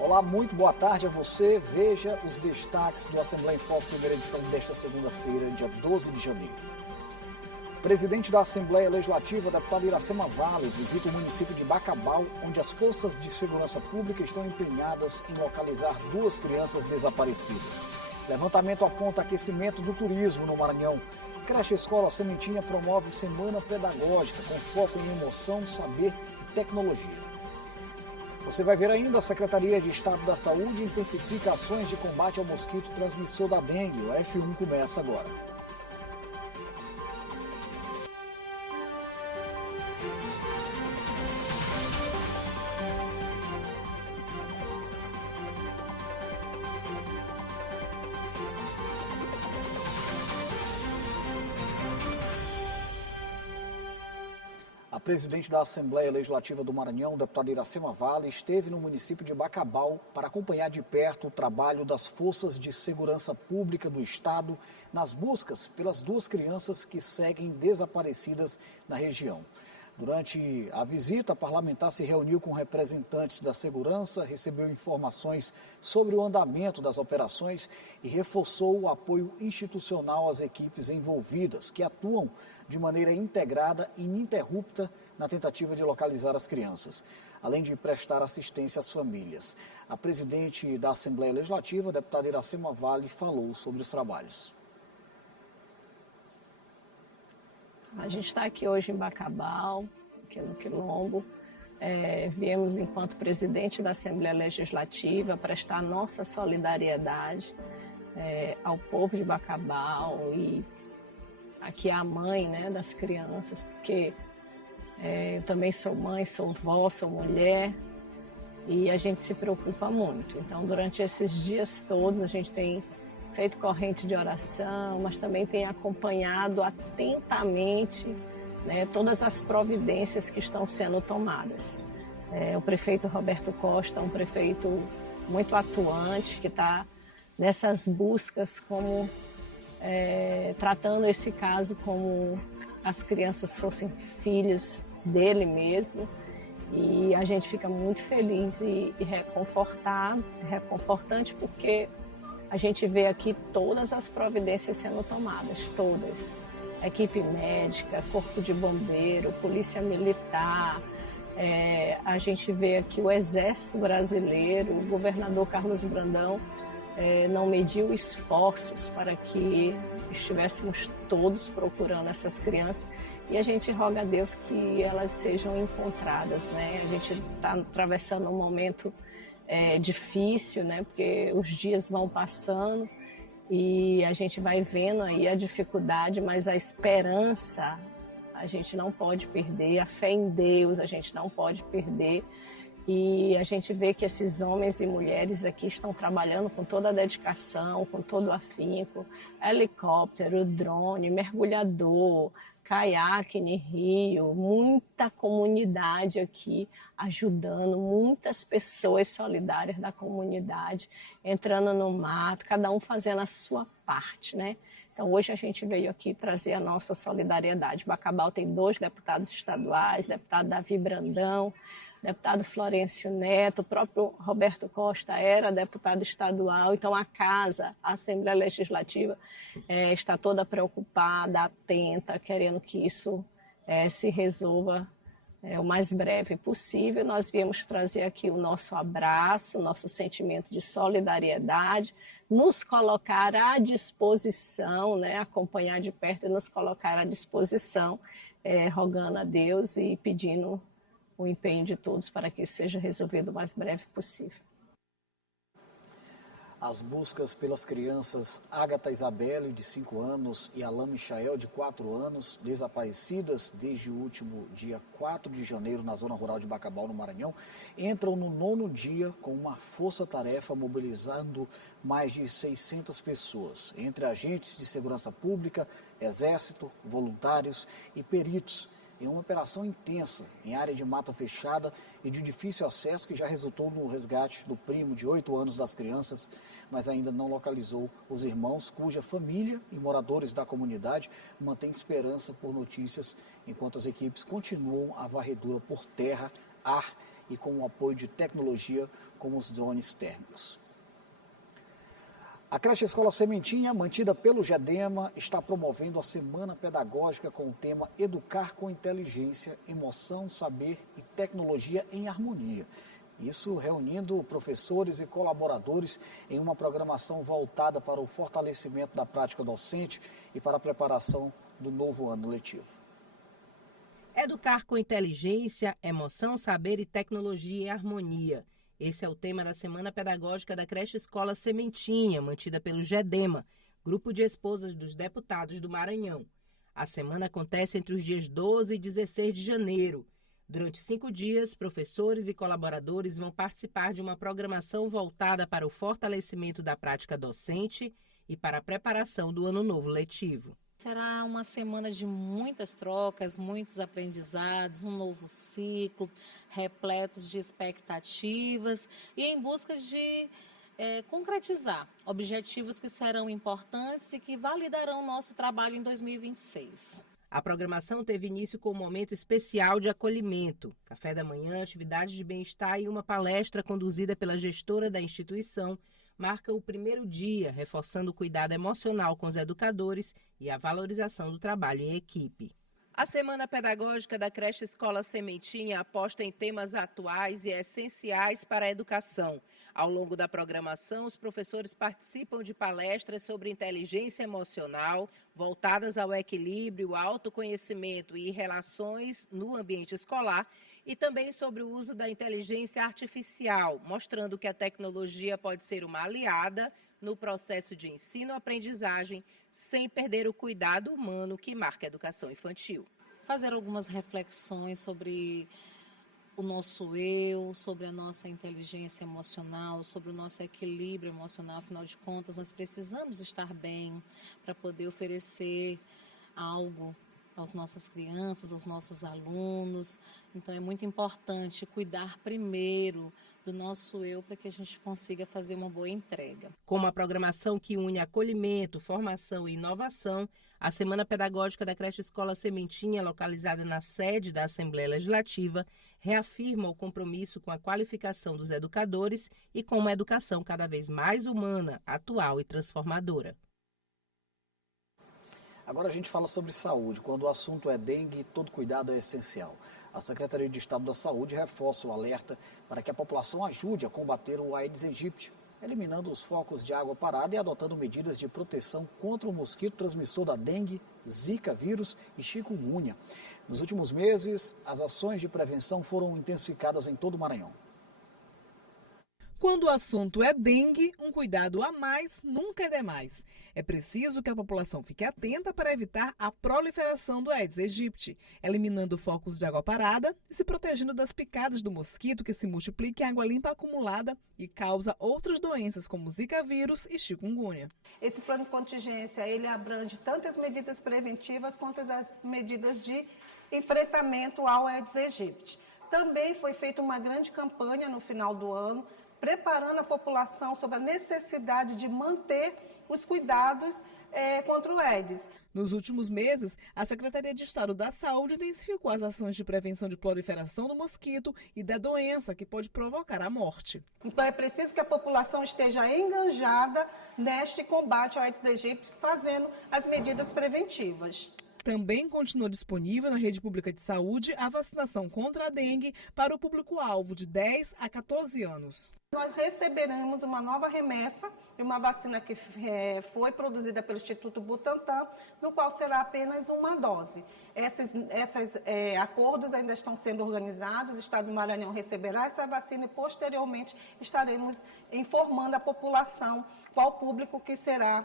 Olá, muito boa tarde a você. Veja os destaques do Assembleia em Foco, primeira edição desta segunda-feira, dia 12 de janeiro. O presidente da Assembleia Legislativa, deputado Iracema Vale, visita o município de Bacabal, onde as forças de segurança pública estão empenhadas em localizar 2 crianças desaparecidas. Levantamento aponta aquecimento do turismo no Maranhão. Creche Escola Sementinha promove semana pedagógica com foco em emoção, saber e tecnologia. Você vai ver ainda a Secretaria de Estado da Saúde intensifica ações de combate ao mosquito transmissor da dengue. O F1 começa agora. A presidente da Assembleia Legislativa do Maranhão, deputada Iracema Vale, esteve no município de Bacabal para acompanhar de perto o trabalho das forças de segurança pública do Estado nas buscas pelas 2 crianças que seguem desaparecidas na região. Durante a visita, a parlamentar se reuniu com representantes da segurança, recebeu informações sobre o andamento das operações e reforçou o apoio institucional às equipes envolvidas, que atuam de maneira integrada e ininterrupta na tentativa de localizar as crianças, além de prestar assistência às famílias. A presidente da Assembleia Legislativa, a deputada Iracema Vale, falou sobre os trabalhos. A gente está aqui hoje em Bacabal, aqui no Quilombo. Viemos, enquanto presidente da Assembleia Legislativa, prestar nossa solidariedade ao povo de Bacabal e aqui a mãe, né, das crianças, porque eu também sou mãe, sou vó, sou mulher e a gente se preocupa muito. Então, durante esses dias todos, a gente tem feito corrente de oração, mas também tem acompanhado atentamente, né, todas as providências que estão sendo tomadas. O prefeito Roberto Costa é um prefeito muito atuante, que está nessas buscas como tratando esse caso como as crianças fossem filhas dele mesmo, e a gente fica muito feliz e reconfortante, porque a gente vê aqui todas as providências sendo tomadas, todas. Equipe médica, corpo de bombeiro, polícia militar, a gente vê aqui o Exército Brasileiro, o governador Carlos Brandão não mediu esforços para que estivéssemos todos procurando essas crianças, e a gente roga a Deus que elas sejam encontradas, né? A gente está atravessando um momento difícil, né? Porque os dias vão passando e a gente vai vendo aí a dificuldade, mas a esperança a gente não pode perder, a fé em Deus a gente não pode perder. E a gente vê que esses homens e mulheres aqui estão trabalhando com toda a dedicação, com todo o afinco, helicóptero, drone, mergulhador, caiaque no rio, muita comunidade aqui ajudando, muitas pessoas solidárias da comunidade entrando no mato, cada um fazendo a sua parte, né? Então hoje a gente veio aqui trazer a nossa solidariedade. Bacabal tem 2 deputados estaduais, deputado Davi Brandão, deputado Florencio Neto, o próprio Roberto Costa era deputado estadual, então a casa, a Assembleia Legislativa está toda preocupada, atenta, querendo que isso se resolva o mais breve possível. Nós viemos trazer aqui o nosso abraço, o nosso sentimento de solidariedade, nos colocar à disposição, né, acompanhar de perto e nos colocar à disposição, rogando a Deus e pedindo o empenho de todos para que isso seja resolvido o mais breve possível. As buscas pelas crianças Ágata Isabelle, de 5 anos, e Alain Michael, de 4 anos, desaparecidas desde o último dia 4 de janeiro na zona rural de Bacabal, no Maranhão, entram no 9º dia com uma força-tarefa mobilizando mais de 600 pessoas, entre agentes de segurança pública, exército, voluntários e peritos, em uma operação intensa em área de mata fechada e de difícil acesso, que já resultou no resgate do primo de 8 anos das crianças, mas ainda não localizou os irmãos, cuja família e moradores da comunidade mantêm esperança por notícias, enquanto as equipes continuam a varredura por terra, ar e com o apoio de tecnologia como os drones térmicos. A creche Escola Sementinha, mantida pelo GEDEMA, está promovendo a Semana Pedagógica com o tema Educar com Inteligência, Emoção, Saber e Tecnologia em Harmonia. Isso reunindo professores e colaboradores em uma programação voltada para o fortalecimento da prática docente e para a preparação do novo ano letivo. Educar com inteligência, emoção, saber e tecnologia em harmonia. Esse é o tema da Semana Pedagógica da Creche Escola Sementinha, mantida pelo GEDEMA, Grupo de Esposas dos Deputados do Maranhão. A semana acontece entre os dias 12 e 16 de janeiro. Durante 5 dias, professores e colaboradores vão participar de uma programação voltada para o fortalecimento da prática docente e para a preparação do ano novo letivo. Será uma semana de muitas trocas, muitos aprendizados, um novo ciclo, repletos de expectativas e em busca de concretizar objetivos que serão importantes e que validarão o nosso trabalho em 2026. A programação teve início com um momento especial de acolhimento, café da manhã, atividades de bem-estar e uma palestra conduzida pela gestora da instituição, marca o primeiro dia, reforçando o cuidado emocional com os educadores e a valorização do trabalho em equipe. A Semana Pedagógica da Creche Escola Sementinha aposta em temas atuais e essenciais para a educação. Ao longo da programação, os professores participam de palestras sobre inteligência emocional, voltadas ao equilíbrio, autoconhecimento e relações no ambiente escolar, e também sobre o uso da inteligência artificial, mostrando que a tecnologia pode ser uma aliada no processo de ensino-aprendizagem, sem perder o cuidado humano que marca a educação infantil. Fazer algumas reflexões sobre o nosso eu, sobre a nossa inteligência emocional, sobre o nosso equilíbrio emocional. Afinal de contas, nós precisamos estar bem para poder oferecer algo às nossas crianças, aos nossos alunos. Então é muito importante cuidar primeiro do nosso eu para que a gente consiga fazer uma boa entrega. Com uma programação que une acolhimento, formação e inovação, a Semana Pedagógica da Creche Escola Sementinha, localizada na sede da Assembleia Legislativa, reafirma o compromisso com a qualificação dos educadores e com uma educação cada vez mais humana, atual e transformadora. Agora a gente fala sobre saúde. Quando o assunto é dengue, todo cuidado é essencial. A Secretaria de Estado da Saúde reforça o alerta para que a população ajude a combater o Aedes aegypti, eliminando os focos de água parada e adotando medidas de proteção contra o mosquito transmissor da dengue, zika vírus e chikungunya. Nos últimos meses, as ações de prevenção foram intensificadas em todo o Maranhão. Quando o assunto é dengue, um cuidado a mais nunca é demais. É preciso que a população fique atenta para evitar a proliferação do Aedes aegypti, eliminando focos de água parada e se protegendo das picadas do mosquito que se multiplica em água limpa acumulada e causa outras doenças como zika vírus e chikungunya. Esse plano de contingência, ele abrange tanto as medidas preventivas quanto as medidas de enfrentamento ao Aedes aegypti. Também foi feita uma grande campanha no final do ano, preparando a população sobre a necessidade de manter os cuidados contra o Aedes. Nos últimos meses, a Secretaria de Estado da Saúde intensificou as ações de prevenção de proliferação do mosquito e da doença que pode provocar a morte. Então é preciso que a população esteja engajada neste combate ao Aedes aegypti, fazendo as medidas preventivas. Também continua disponível na rede pública de saúde a vacinação contra a dengue para o público-alvo de 10 a 14 anos. Nós receberemos uma nova remessa de uma vacina que foi produzida pelo Instituto Butantan, no qual será apenas uma dose. Esses acordos ainda estão sendo organizados, o Estado do Maranhão receberá essa vacina e posteriormente estaremos informando a população qual público que será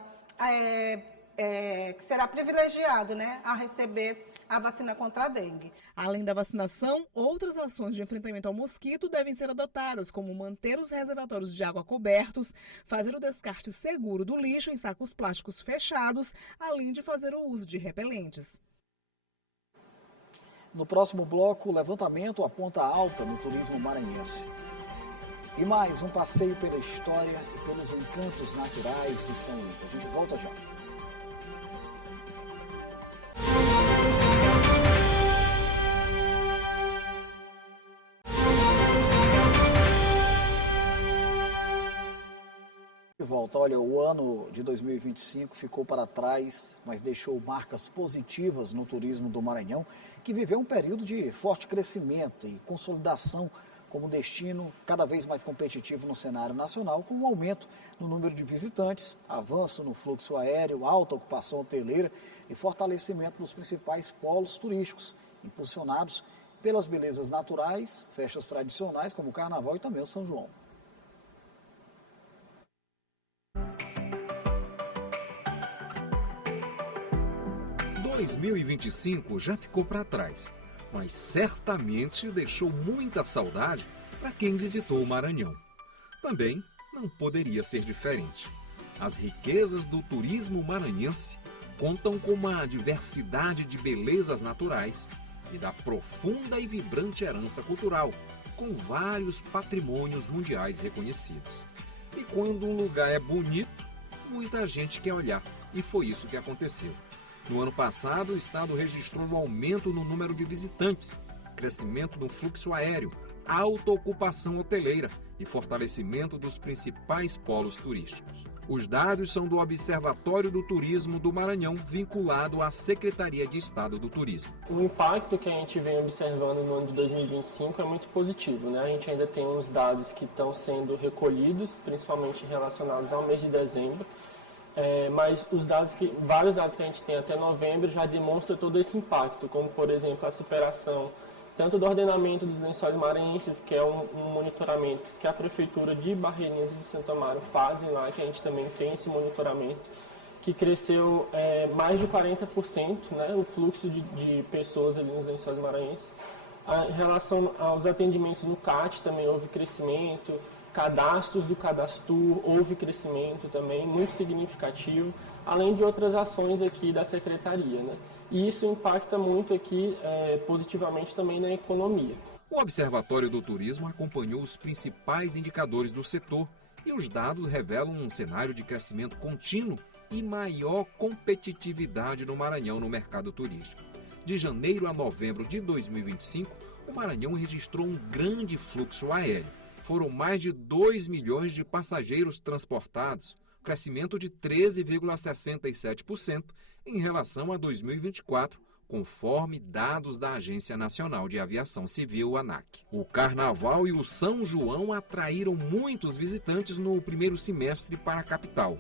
privilegiado, né, a receber a vacina contra a dengue. Além da vacinação, outras ações de enfrentamento ao mosquito devem ser adotadas, como manter os reservatórios de água cobertos, fazer o descarte seguro do lixo em sacos plásticos fechados, além de fazer o uso de repelentes. No próximo bloco, o levantamento aponta alta no turismo maranhense. E mais um passeio pela história e pelos encantos naturais de São Luís. A gente volta já. De volta, olha, o ano de 2025 ficou para trás, mas deixou marcas positivas no turismo do Maranhão, que viveu um período de forte crescimento e consolidação como destino cada vez mais competitivo no cenário nacional, com um aumento no número de visitantes, avanço no fluxo aéreo, alta ocupação hoteleira e fortalecimento dos principais polos turísticos, impulsionados pelas belezas naturais, festas tradicionais como o Carnaval e também o São João. Em 2025 já ficou para trás, mas certamente deixou muita saudade para quem visitou o Maranhão. Também não poderia ser diferente. As riquezas do turismo maranhense contam com uma diversidade de belezas naturais e da profunda e vibrante herança cultural, com vários patrimônios mundiais reconhecidos. E quando um lugar é bonito, muita gente quer olhar, e foi isso que aconteceu. No ano passado, o estado registrou um aumento no número de visitantes, crescimento no fluxo aéreo, alta ocupação hoteleira e fortalecimento dos principais polos turísticos. Os dados são do Observatório do Turismo do Maranhão, vinculado à Secretaria de Estado do Turismo. O impacto que a gente vem observando no ano de 2025 é muito positivo, né? A gente ainda tem uns dados que estão sendo recolhidos, principalmente relacionados ao mês de dezembro, mas vários dados que a gente tem até novembro já demonstram todo esse impacto, como, por exemplo, a superação tanto do ordenamento dos lençóis maranhenses, que é um monitoramento que a Prefeitura de Barreirinhas e de Santo Amaro fazem lá, que a gente também tem esse monitoramento, que cresceu mais de 40%, né, o fluxo de pessoas ali nos lençóis maranhenses. Em relação aos atendimentos no CAT também houve crescimento, cadastros do Cadastur, houve crescimento também, muito significativo, além de outras ações aqui da Secretaria, né? E isso impacta muito aqui positivamente também na economia. O Observatório do Turismo acompanhou os principais indicadores do setor e os dados revelam um cenário de crescimento contínuo e maior competitividade no Maranhão no mercado turístico. De janeiro a novembro de 2025, o Maranhão registrou um grande fluxo aéreo. Foram mais de 2 milhões de passageiros transportados, crescimento de 13,67% em relação a 2024, conforme dados da Agência Nacional de Aviação Civil, ANAC. O Carnaval e o São João atraíram muitos visitantes no primeiro semestre para a capital.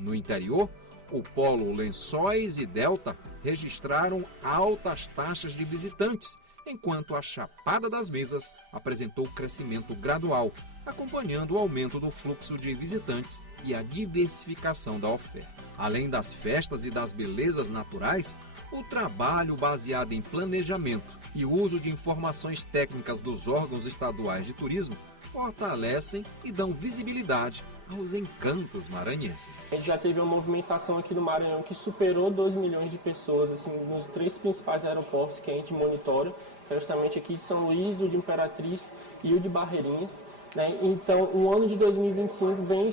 No interior, o polo Lençóis e Delta registraram altas taxas de visitantes, enquanto a Chapada das Mesas apresentou crescimento gradual, acompanhando o aumento do fluxo de visitantes e a diversificação da oferta. Além das festas e das belezas naturais, o trabalho baseado em planejamento e o uso de informações técnicas dos órgãos estaduais de turismo fortalecem e dão visibilidade aos encantos maranhenses. A gente já teve uma movimentação aqui no Maranhão que superou 2 milhões de pessoas assim, nos 3 principais aeroportos que a gente monitora, que é justamente aqui de São Luís, o de Imperatriz e o de Barreirinhas. Né? Então, o ano de 2025 vem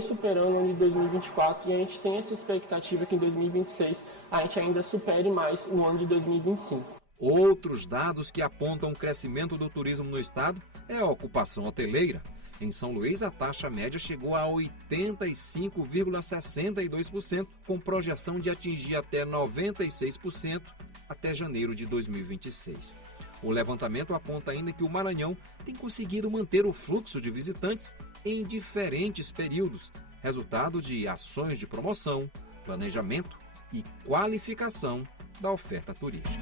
superando o ano de 2024 e a gente tem essa expectativa que em 2026 a gente ainda supere mais o ano de 2025. Outros dados que apontam o crescimento do turismo no estado é a ocupação hoteleira. Em São Luís, a taxa média chegou a 85,62%, com projeção de atingir até 96% até janeiro de 2026. O levantamento aponta ainda que o Maranhão tem conseguido manter o fluxo de visitantes em diferentes períodos, resultado de ações de promoção, planejamento e qualificação da oferta turística.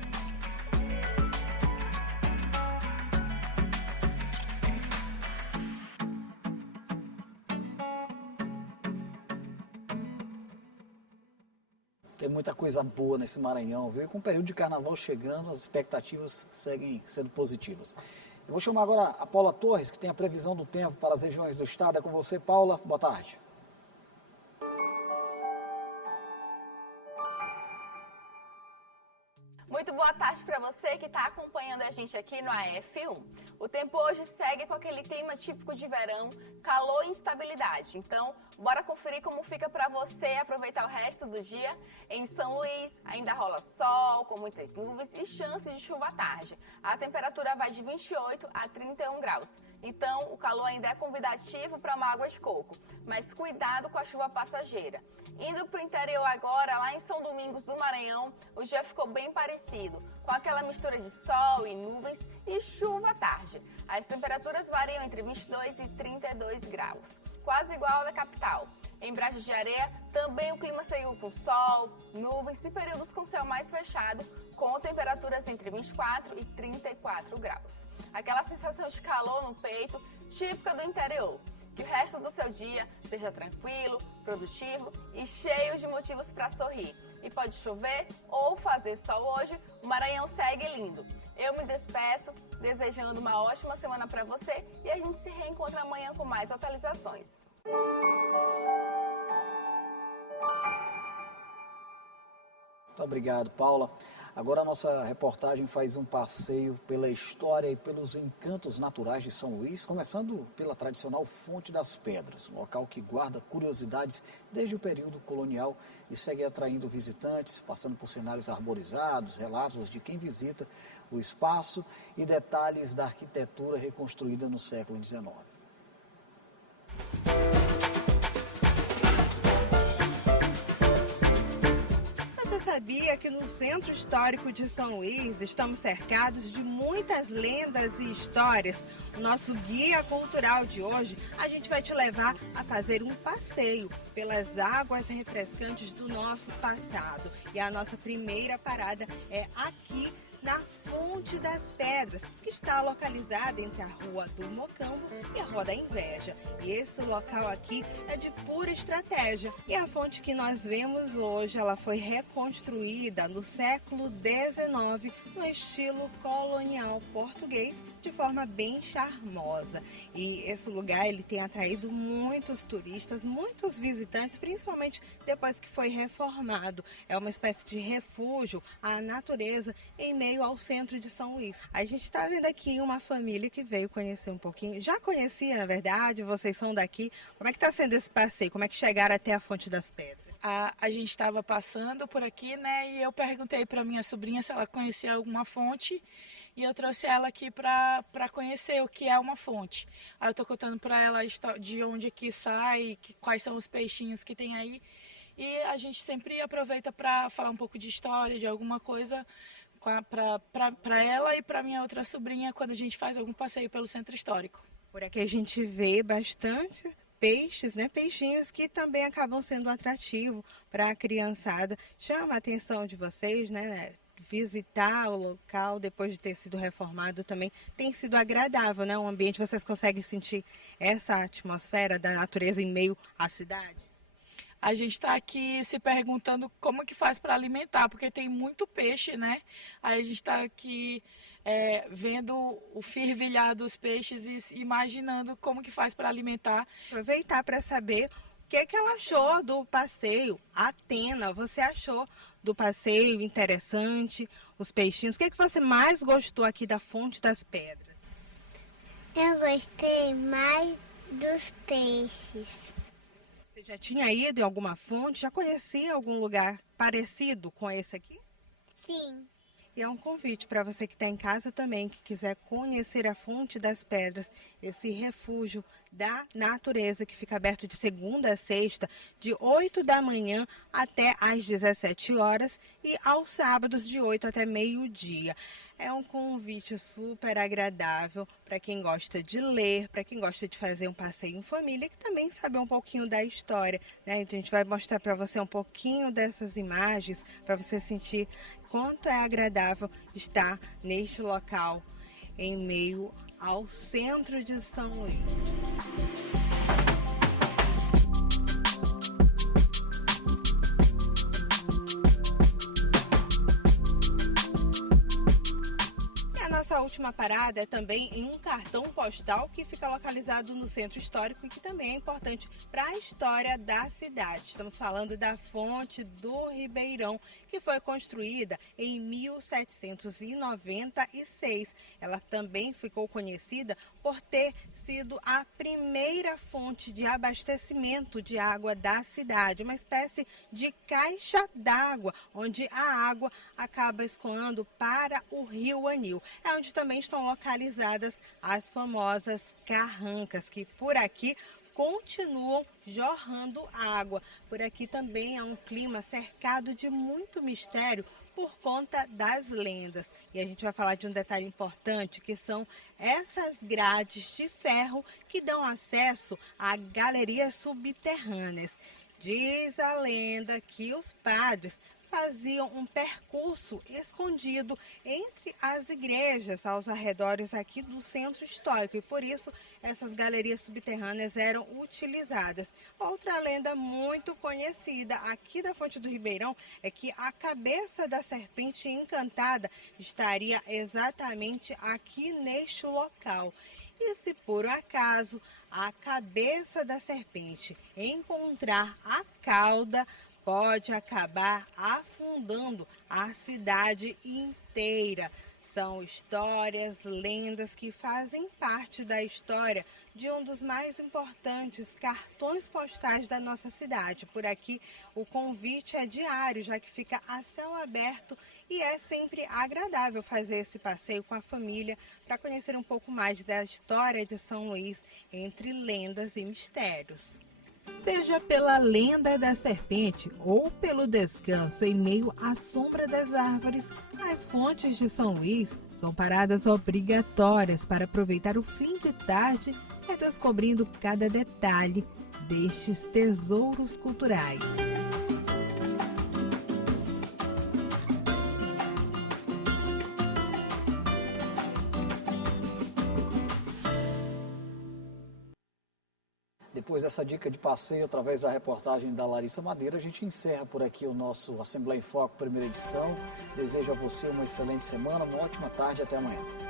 Tem muita coisa boa nesse Maranhão, viu? E com o período de carnaval chegando, as expectativas seguem sendo positivas. Eu vou chamar agora a Paula Torres, que tem a previsão do tempo para as regiões do estado. É com você, Paula. Boa tarde. Muito boa tarde para você, você que está acompanhando a gente aqui no AF1. O tempo hoje segue com aquele clima típico de verão, calor e instabilidade. Então, bora conferir como fica para você aproveitar o resto do dia. Em São Luís, ainda rola sol, com muitas nuvens e chances de chuva à tarde. A temperatura vai de 28 a 31 graus. Então, o calor ainda é convidativo para uma água de coco. Mas cuidado com a chuva passageira. Indo para o interior agora, lá em São Domingos do Maranhão, o dia ficou bem parecido, com aquela mistura de sol e nuvens e chuva à tarde. As temperaturas variam entre 22 e 32 graus, quase igual à da capital. Em Braços de Areia, também o clima seguiu com sol, nuvens e períodos com céu mais fechado, com temperaturas entre 24 e 34 graus. Aquela sensação de calor no peito, típica do interior. Que o resto do seu dia seja tranquilo, produtivo e cheio de motivos para sorrir. E pode chover ou fazer sol hoje, o Maranhão segue lindo. Eu me despeço, desejando uma ótima semana para você e a gente se reencontra amanhã com mais atualizações. Muito obrigado, Paula. Agora a nossa reportagem faz um passeio pela história e pelos encantos naturais de São Luís, começando pela tradicional Fonte das Pedras, um local que guarda curiosidades desde o período colonial e segue atraindo visitantes, passando por cenários arborizados, relatos de quem visita o espaço e detalhes da arquitetura reconstruída no século XIX. Você sabia que no Centro Histórico de São Luís estamos cercados de muitas lendas e histórias? O nosso guia cultural de hoje, a gente vai te levar a fazer um passeio pelas águas refrescantes do nosso passado. E a nossa primeira parada é aqui na Fonte das Pedras, que está localizada entre a Rua do Mocambo e a Rua da Inveja. E esse local aqui é de pura estratégia. E a fonte que nós vemos hoje, ela foi reconstruída no século XIX, no estilo colonial português, de forma bem charmosa. E esse lugar, ele tem atraído muitos turistas, muitos visitantes, principalmente depois que foi reformado. É uma espécie de refúgio à natureza em meio ao centro de São Luís. A gente está vendo aqui uma família que veio conhecer um pouquinho. Já conhecia, na verdade, vocês são daqui. Como é que está sendo esse passeio? Como é que chegaram até a Fonte das Pedras? A gente estava passando por aqui, né? E eu perguntei para minha sobrinha se ela conhecia alguma fonte. E eu trouxe ela aqui para conhecer o que é uma fonte. Aí eu estou contando para ela de onde que sai, quais são os peixinhos que tem aí. E a gente sempre aproveita para falar um pouco de história, de alguma coisa para ela e para minha outra sobrinha quando a gente faz algum passeio pelo Centro Histórico. Por aqui a gente vê bastante peixes, né? Peixinhos que também acabam sendo atrativos para a criançada. Chama a atenção de vocês, né? Visitar o local depois de ter sido reformado também tem sido agradável, né? O ambiente, vocês conseguem sentir essa atmosfera da natureza em meio à cidade? A gente está aqui se perguntando como que faz para alimentar, porque tem muito peixe, né? Aí a gente está aqui vendo o fervilhar dos peixes e imaginando como que faz para alimentar. Aproveitar para saber o que ela achou do passeio. Atena, você achou do passeio interessante, os peixinhos? O que você mais gostou aqui da Fonte das Pedras? Eu gostei mais dos peixes. Você já tinha ido em alguma fonte? Já conhecia algum lugar parecido com esse aqui? Sim. E é um convite para você que está em casa também, que quiser conhecer a Fonte das Pedras, esse refúgio da natureza que fica aberto de segunda a sexta, de 8 da manhã até às 17 horas e aos sábados de 8 até meio-dia. É um convite super agradável para quem gosta de ler, para quem gosta de fazer um passeio em família, que também sabe um pouquinho da história, né? Então a gente vai mostrar para você um pouquinho dessas imagens, para você sentir quanto é agradável estar neste local em meio ao centro de São Luís. Nossa nossa última parada é também em um cartão postal que fica localizado no centro histórico e que também é importante para a história da cidade. Estamos falando da Fonte do Ribeirão, que foi construída em 1796. Ela também ficou conhecida por ter sido a primeira fonte de abastecimento de água da cidade, uma espécie de caixa d'água, onde a água acaba escoando para o Rio Anil. É onde também estão localizadas as famosas carrancas, que por aqui continuam jorrando água. Por aqui também há um clima cercado de muito mistério por conta das lendas. E a gente vai falar de um detalhe importante, que são essas grades de ferro que dão acesso a galerias subterrâneas. Diz a lenda que os padres faziam um percurso escondido entre as igrejas aos arredores aqui do centro histórico e por isso essas galerias subterrâneas eram utilizadas. Outra lenda muito conhecida aqui da Fonte do Ribeirão é que a cabeça da serpente encantada estaria exatamente aqui neste local. E se por acaso a cabeça da serpente encontrar a cauda, pode acabar afundando a cidade inteira. São histórias, lendas que fazem parte da história de um dos mais importantes cartões postais da nossa cidade. Por aqui o convite é diário, já que fica a céu aberto e é sempre agradável fazer esse passeio com a família para conhecer um pouco mais da história de São Luís entre lendas e mistérios. Seja pela lenda da serpente ou pelo descanso em meio à sombra das árvores, as fontes de São Luís são paradas obrigatórias para aproveitar o fim de tarde redescobrindo cada detalhe destes tesouros culturais. Depois dessa dica de passeio, através da reportagem da Larissa Madeira, a gente encerra por aqui o nosso Assembleia em Foco, primeira edição. Desejo a você uma excelente semana, uma ótima tarde e até amanhã.